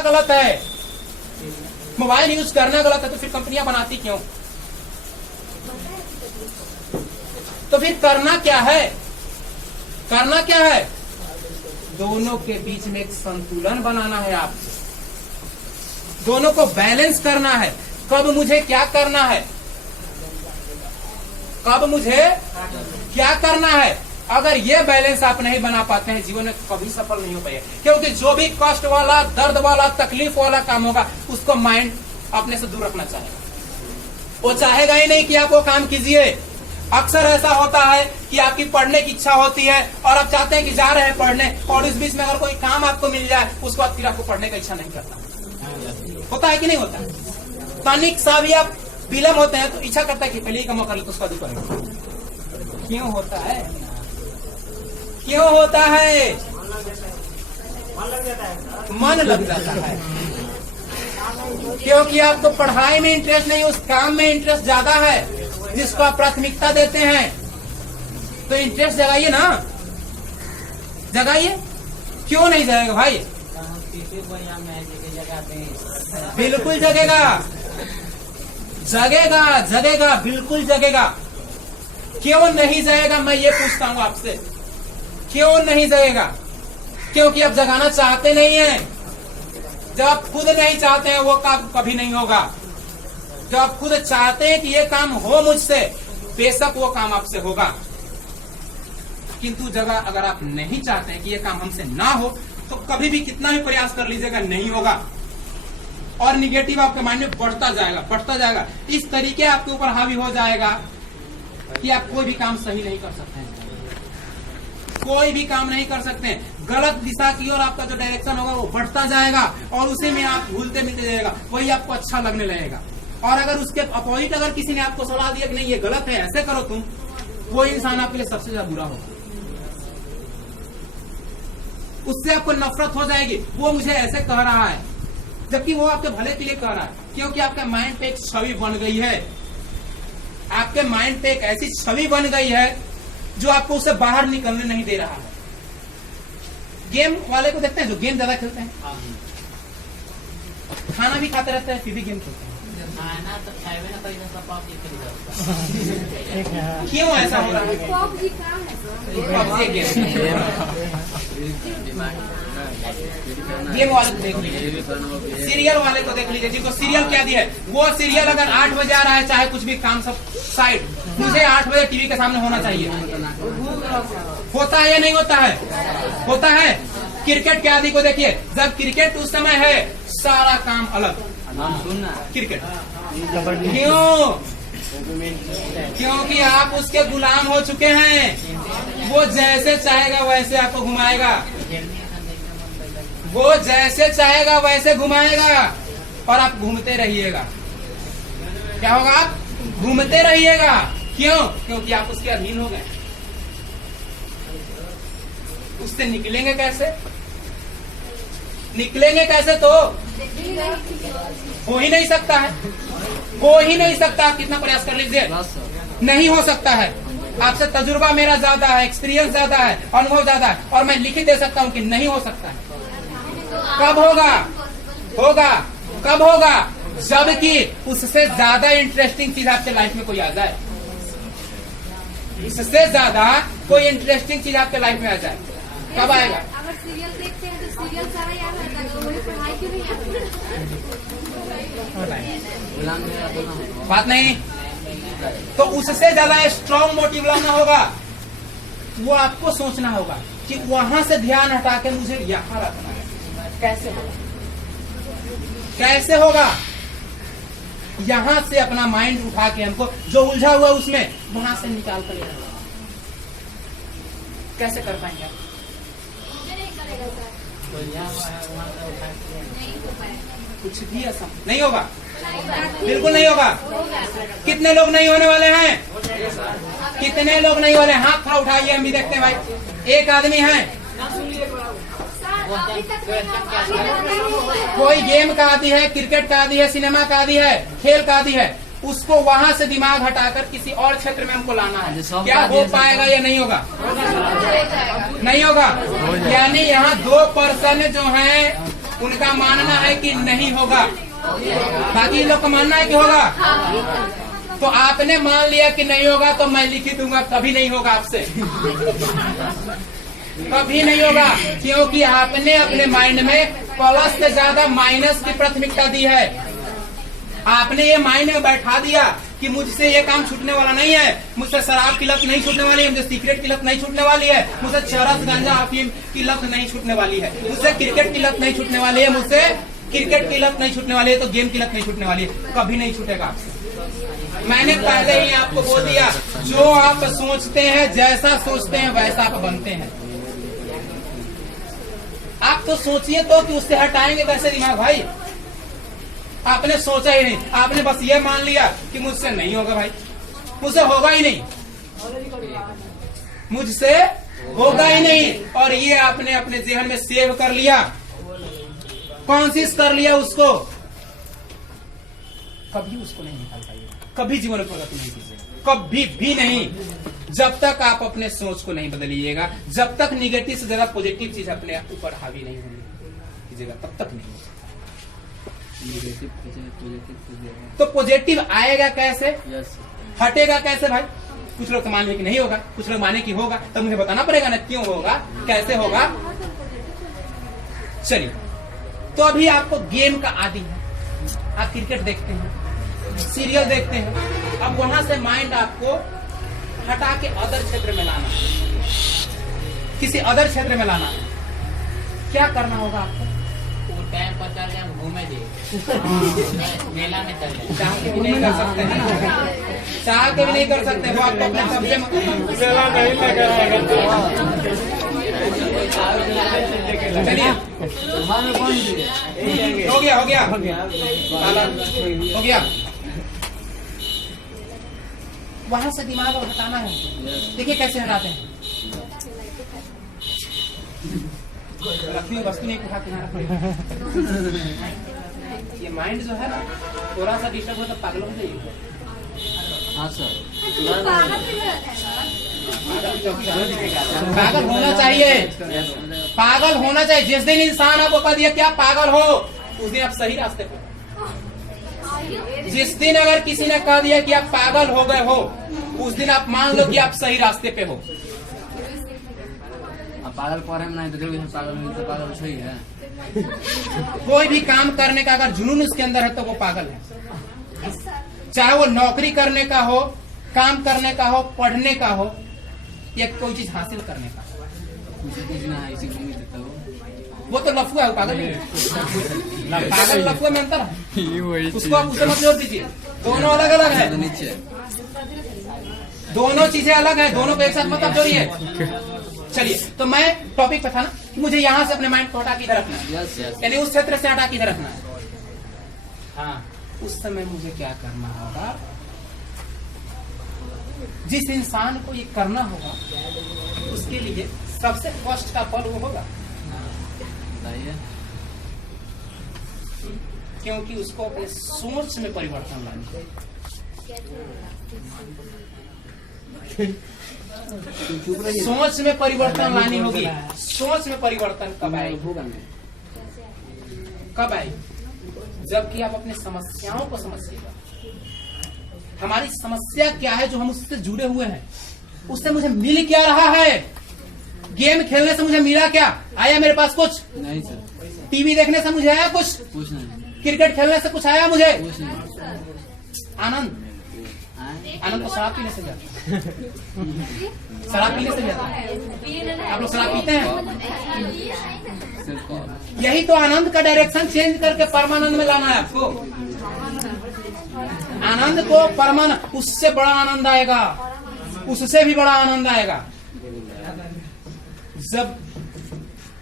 गलत है, mobile use करना गलत है, तो फिर कंपनियां बनाती क्यों? तो फिर करना क्या है? करना क्या है? दोनों के बीच में एक संतुलन बनाना है आपको, दोनों को बैलेंस करना है। कब मुझे क्या करना है, कब मुझे क्या करना है। अगर ये बैलेंस आप नहीं बना पाते हैं, जीवन में कभी सफल नहीं हो पाएगा। क्योंकि जो भी कष्ट वाला, दर्द वाला, तकलीफ वाला काम होगा, उसको माइंड अपने से दूर रखना चाहेगा। वो चाहेगा ही नहीं कि आप वो काम कीजिए। अक्सर ऐसा होता है कि आपकी पढ़ने की इच्छा होती है और आप चाहते हैं कि जा रहे हैं पढ़ने, और इस बीच में अगर कोई काम आपको मिल जाए, उसके बाद फिर आपको पढ़ने का इच्छा नहीं करता। होता है कि नहीं होता है? तनिक सा भी आप विलम्ब होते हैं तो इच्छा करता है कि पहले ही का मौका ले तो उसका दुख करेंगे। क्यों होता है? क्यों होता है? मन लग जाता है। क्योंकि आपको पढ़ाई में इंटरेस्ट नहीं, उस काम में इंटरेस्ट ज्यादा है जिसको आप प्राथमिकता देते हैं। तो इंटरेस्ट जगाइए ना, जगाइए। क्यों नहीं जगेगा भाई? बिल्कुल जगेगा, जगेगा, जगेगा, बिल्कुल जगेगा। क्यों नहीं जगेगा, मैं ये पूछता हूँ आपसे, क्यों नहीं जगेगा? क्योंकि आप जगाना चाहते नहीं हैं। जब आप खुद नहीं चाहते हैं, वो काम कभी नहीं होगा। जब आप खुद चाहते हैं कि ये काम हो मुझसे, बेशक वो काम आपसे होगा। किंतु जगह अगर आप नहीं चाहते हैं कि ये काम हमसे ना हो, तो कभी भी कितना भी प्रयास कर लीजिएगा, नहीं होगा। और निगेटिव आपके माइंड में बढ़ता जाएगा, बढ़ता जाएगा। इस तरीके आपके ऊपर हावी हो जाएगा कि आप कोई भी काम सही नहीं कर सकते हैं, कोई भी काम नहीं कर सकते हैं। गलत दिशा की ओर आपका जो डायरेक्शन होगा वो बढ़ता जाएगा और उसी में आप भूलते मिलते जाएगा, वही आपको अच्छा लगने लगेगा। और अगर उसके अपोजिट अगर किसी ने आपको सलाह दिया कि नहीं ये गलत है, ऐसे करो तुम, वो इंसान आपके लिए सबसे ज्यादा बुरा होगा। उससे आपको नफरत हो जाएगी, वो मुझे ऐसे कह रहा है, जबकि वो आपके भले के लिए कह रहा है। क्योंकि आपके माइंड पे एक छवि बन गई है, आपके माइंड पे एक ऐसी छवि बन गई है जो आपको उससे बाहर निकलने नहीं दे रहा है। गेम वाले को देखते हैं जो गेम ज्यादा खेलते हैं, खाना भी खाते रहते हैं फिर भी गेम खेलते हैं। क्यों ऐसा हो रहा है? गेम वाले को देख लीजिए, सीरियल वाले को देख लीजिए, जिनको सीरियल क्या दिया है, वो सीरियल अगर 8 बजे आ रहा है, चाहे कुछ भी काम सब साइड, मुझे 8 बजे टीवी के सामने होना चाहिए। होता है या नहीं होता है? होता है। क्रिकेट के आदि को देखिए, जब क्रिकेट उस समय है, सारा काम अलग। क्रिकेट क्यों? क्योंकि आप उसके गुलाम हो चुके हैं। वो जैसे चाहेगा वैसे आपको घुमाएगा, वो जैसे चाहेगा वैसे घुमाएगा और आप घूमते रहिएगा। क्या होगा? आप घूमते रहिएगा। क्यों? क्योंकि आप उसके अधीन हो गए। उससे निकलेंगे कैसे? निकलेंगे कैसे? तो हो ही नहीं सकता है, हो ही नहीं सकता। आप कितना प्रयास कर लीजिए, नहीं हो सकता है। आपसे तजुर्बा मेरा ज्यादा है, एक्सपीरियंस ज्यादा है, अनुभव ज्यादा है, और मैं लिख दे सकता हूँ कि नहीं हो सकता है। कब होगा? होगा कब होगा? जबकि उससे ज्यादा इंटरेस्टिंग चीज आपके लाइफ में कोई आ जाए, इससे ज्यादा कोई इंटरेस्टिंग चीज आपके लाइफ में आ जाए। कब आएगा? अगर सीरियल देखते हैं तो सीरियल सारा याद रहता है, तो वही पढ़ाई क्यों नहीं याद? बात नहीं। तो उससे ज्यादा स्ट्रॉन्ग मोटिव लाना होगा। वो आपको सोचना होगा कि वहां से ध्यान हटा के मुझे यहाँ रखना है। कैसे होगा? कैसे होगा? यहां से अपना माइंड उठा के हमको जो उलझा हुआ उसमें, वहां से निकाल कर लेना। कैसे कर पाएंगे आप? कुछ भी ऐसा नहीं होगा, बिल्कुल नहीं होगा। कितने लोग नहीं होने वाले हैं? कितने लोग नहीं वाले? हाथ थोड़ा उठाइए, हम भी देखते हैं भाई। एक आदमी है, कोई गेम का आदी है, क्रिकेट का आदी है, सिनेमा का आदी है, खेल का आदी है, उसको वहां से दिमाग हटाकर किसी और क्षेत्र में हमको लाना है। क्या हो पाएगा या नहीं होगा? नहीं होगा। यानी यहाँ 2 पर्सन जो हैं उनका मानना है कि नहीं होगा, बाकी लोग का मानना है कि होगा। तो आपने मान लिया कि नहीं होगा, तो मैं लिख ही दूंगा कभी नहीं होगा आपसे, कभी नहीं होगा, क्योंकि आपने अपने माइंड में प्लस से ज्यादा माइनस की प्राथमिकता दी है। आपने ये माइंड में बैठा दिया कि मुझसे ये काम छूटने वाला नहीं है, मुझसे शराब की लत नहीं छूटने वाली है, मुझे सिगरेट की लत नहीं छूटने वाली है, मुझसे चरस गांजा अफीम की लत नहीं छूटने वाली है, मुझसे क्रिकेट की लत नहीं छूटने वाली है, मुझसे क्रिकेट की लत नहीं छूटने वाली है, तो गेम की लत नहीं छूटने वाली है, कभी नहीं छूटेगा आपसे। मैंने पहले ही आपको बोल दिया, जो आप सोचते हैं, जैसा सोचते हैं वैसा आप बनते हैं। आप तो सोचिए तो कि उससे हटाएंगे कैसे दिमाग भाई? आपने सोचा ही नहीं, आपने बस ये मान लिया कि मुझसे नहीं होगा भाई, मुझसे होगा ही नहीं, मुझसे होगा ही नहीं। और ये आपने अपने जहन में सेव कर लिया, कॉन्शियस कर लिया उसको, कभी उसको नहीं निकाल पाइएगा, कभी जीवन में प्रगति नहीं कीजिएगा, कभी भी नहीं, जब तक आप अपने सोच को नहीं बदलिएगा, जब तक निगेटिव से ज्यादा पॉजिटिव चीज अपने ऊपर हावी नहीं होगी कीजिएगा, तब तक नहीं हो सकता। तो पॉजिटिव आएगा कैसे, हटेगा कैसे भाई? कुछ लोग तो माने कि नहीं होगा, कुछ लोग माने कि होगा, तो मुझे बताना पड़ेगा ना क्यों होगा, कैसे होगा। चलिए, तो अभी आपको गेम का आदी है, आप क्रिकेट देखते हैं, सीरियल देखते हैं, अब वहां से माइंड आपको हटा के अदर क्षेत्र में लाना, किसी अदर क्षेत्र में लाना, क्या करना होगा आपको? टाइम पर चल जाए, घूमे मेला में चल जाए, चाह के भी नहीं कर सकते हैं, चाह के भी नहीं कर सकते, वो आपको अपने कब्जे में चलिए, हो गया हो गया, वहां से दिमाग को हटाना है। देखिए कैसे हटाते हैं, रखी हुई वस्तु नहीं उठा के यहाँ रखो। ये माइंड जो है ना, थोड़ा सा डिस्टर्ब हो तो पागल हो जाइए। हाँ सर, पागल होना चाहिए, पागल होना चाहिए। जिस दिन इंसान आपको कह दिया कि आप पागल हो, उस दिन आप सही रास्ते पे। जिस दिन अगर किसी ने कह दिया कि आप पागल हो गए हो, उस दिन आप मान लो कि आप सही रास्ते पे हो। पागल पर हम नहीं तो पागल सही है। कोई भी काम करने का अगर जुनून उसके अंदर है तो वो पागल है, चाहे वो नौकरी करने का हो, काम करने का हो, पढ़ने का हो, या कोई चीज हासिल करने का। वो तो लफुआ है, पागल नहीं। पागल लफुआ में अंतर है, उसको आप उसे मत जोड़ दीजिए, दोनों अलग अलग है, दोनों चीजें अलग है, दोनों को एक साथ मत आप जोड़िए। चलिए, तो मैं टॉपिक पे था ना कि मुझे यहाँ से अपने माइंड को हटा के इधर रखना है, यानी उस क्षेत्र से हटा के इधर रखना है। हाँ, उस समय मुझे क्या करना होगा? जिस इंसान को ये करना होगा, उसके लिए सबसे कष्ट का फल वो होगा, क्योंकि उसको अपने सोच में परिवर्तन लाना है। सोच में परिवर्तन लानी होगी। सोच में परिवर्तन कब आएगी? कब आएगी? जबकि आप अपने समस्याओं को समझिएगा। हमारी समस्या क्या है जो हम उससे जुड़े हुए हैं, उससे मुझे मिल क्या रहा है? गेम खेलने से मुझे मिला क्या? आया मेरे पास कुछ? नहीं सर। टीवी देखने से मुझे आया कुछ? कुछ नहीं। क्रिकेट खेलने से कुछ आया मुझे? कुछ नहीं। आनंद आनंद तो शराब पीने से जाता, शराब पीने से जाता। आप लोग शराब पीते हैं? यही तो आनंद का डायरेक्शन चेंज करके परमानंद में लाना है आपको। आनंद को परमानंद, उससे बड़ा आनंद आएगा, उससे भी बड़ा आनंद आएगा जब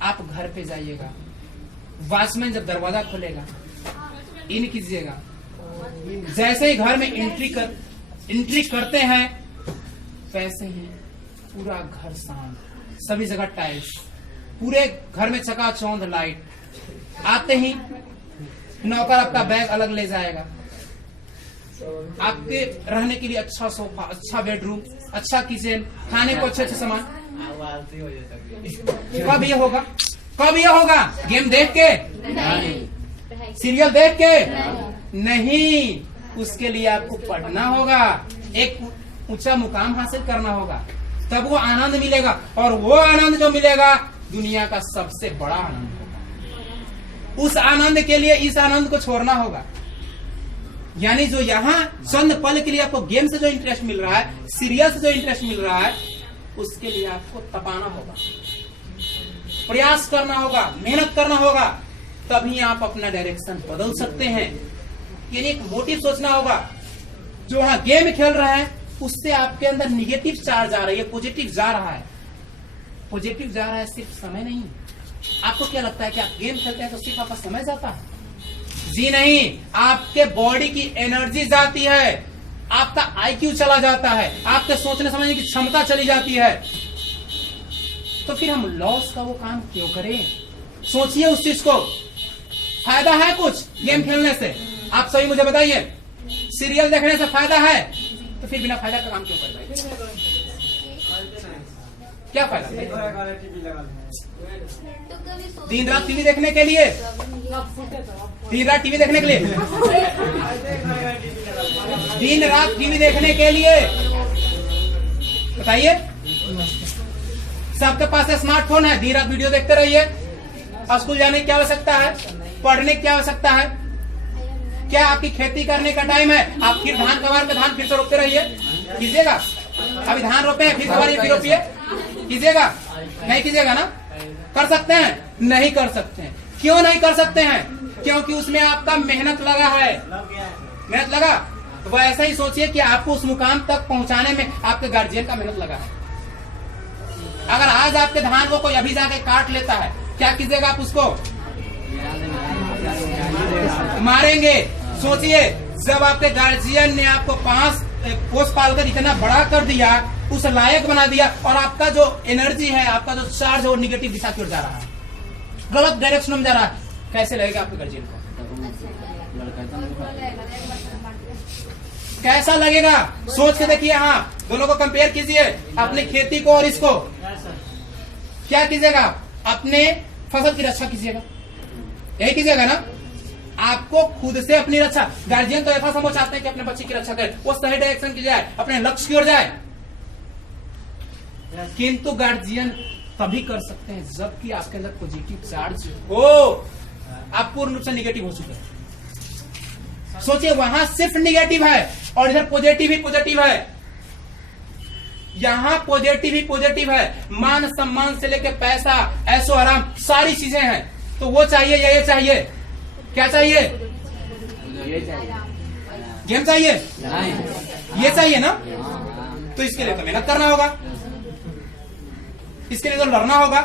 आप घर पे जाइएगा, वॉचमैन जब दरवाजा खोलेगा, इन कीजिएगा, जैसे ही घर में एंट्री करते हैं, वैसे ही पूरा घर शांत, सभी जगह टाइल्स, पूरे घर में चकाचौंध लाइट। आते ही नौकर आपका बैग अलग ले जाएगा, आपके रहने के लिए अच्छा सोफा, अच्छा बेडरूम, अच्छा किचन, खाने को अच्छे अच्छे सामान। कब ये होगा? कब ये होगा? गेम देख के, सीरियल देख के नहीं, उसके लिए आपको पढ़ना होगा, एक ऊंचा मुकाम हासिल करना होगा, तब वो आनंद मिलेगा। और वो आनंद जो मिलेगा दुनिया का सबसे बड़ा आनंद होगा। उस आनंद के लिए इस आनंद को छोड़ना होगा। यानी जो यहाँ चंद पल के लिए आपको गेम से जो इंटरेस्ट मिल रहा है, सीरियल से जो इंटरेस्ट मिल रहा है, उसके लिए आपको तपाना होगा, प्रयास करना होगा, मेहनत करना होगा, तभी आप अपना डायरेक्शन बदल सकते हैं। यानी एक मोटिव सोचना होगा। जो वहां गेम खेल रहा है उससे आपके अंदर निगेटिव चार्ज आ रही है, पॉजिटिव जा रहा है। पॉजिटिव जा रहा है सिर्फ समय नहीं। आपको क्या लगता है कि आप गेम खेलते हैं तो सिर्फ आपका समय जाता है? जी नहीं, आपके बॉडी की एनर्जी जाती है, आपका आईक्यू चला जाता है, आपके सोचने समझने की क्षमता चली जाती है। तो फिर हम लॉस का वो काम क्यों करें? सोचिए उस चीज को। फायदा है कुछ गेम खेलने से? आप सभी मुझे बताइए, सीरियल देखने से फायदा है? तो फिर बिना फायदा का काम क्यों कर रहे हैं? क्या फायदा? दिन रात टीवी देखने के लिए, दिन रात टीवी देखने के लिए, दिन रात टीवी देखने के लिए, बताइए। सबके पास स्मार्टफोन है, दिन रात वीडियो देखते रहिए। स्कूल जाने की क्या आवश्यकता है? पढ़ने की क्या आवश्यकता है? क्या आपकी खेती करने का टाइम है? आप फिर धान कबार पे धान फिर से रोपते रहिए? कीजिएगा? अभी धान रोपे हैं, फिर कबारिए, फिर रोपिए, कीजिएगा? नहीं कीजिएगा ना? कर सकते हैं? नहीं कर सकते हैं। क्यों नहीं कर सकते हैं? क्योंकि उसमें आपका मेहनत लगा है। मेहनत लगा तो वह ऐसा ही सोचिए कि आपको उस मुकाम तक पहुंचाने में आपके गार्जियन का मेहनत लगा है। अगर आज आपके धान को कोई अभी जाके काट लेता है, क्या कीजिएगा आप उसको? मारेंगे। सोचिए, जब आपके गार्जियन ने आपको पोस पालकर इतना बड़ा कर दिया, उस लायक बना दिया, और आपका जो एनर्जी है, आपका जो चार्ज है, वो निगेटिव दिशा की ओर जा रहा है, गलत डायरेक्शन में जा रहा है, कैसे लगेगा आपके गार्जियन को? कैसा लगेगा? सोच के देखिए। हाँ, दोनों को कंपेयर कीजिए, अपनी खेती को और इसको। क्या कीजिएगा? अपने फसल की रक्षा कीजिएगा, यही कीजिएगा ना? आपको खुद से अपनी रक्षा। गार्जियन तो ऐसा समझ चाहते हैं कि अपने बच्चे की रक्षा करे, वो सही डायरेक्शन की जाए, अपने लक्ष्य की ओर जाए। किंतु गार्जियन तभी कर सकते हैं जबकि आपके अंदर पॉजिटिव चार्ज हो। आप पूर्ण रूप से निगेटिव हो चुके हैं। सोचिए, वहां सिर्फ निगेटिव है और इधर पॉजिटिव ही पॉजिटिव है। यहाँ पॉजिटिव ही पॉजिटिव है। मान सम्मान से लेके पैसा, ऐशो आराम, सारी चीजें हैं। तो वो चाहिए या ये चाहिए? क्या चाहिए? गेम चाहिए? ये चाहिए ना? तो इसके लिए तो मेहनत करना होगा, इसके लिए तो लड़ना होगा।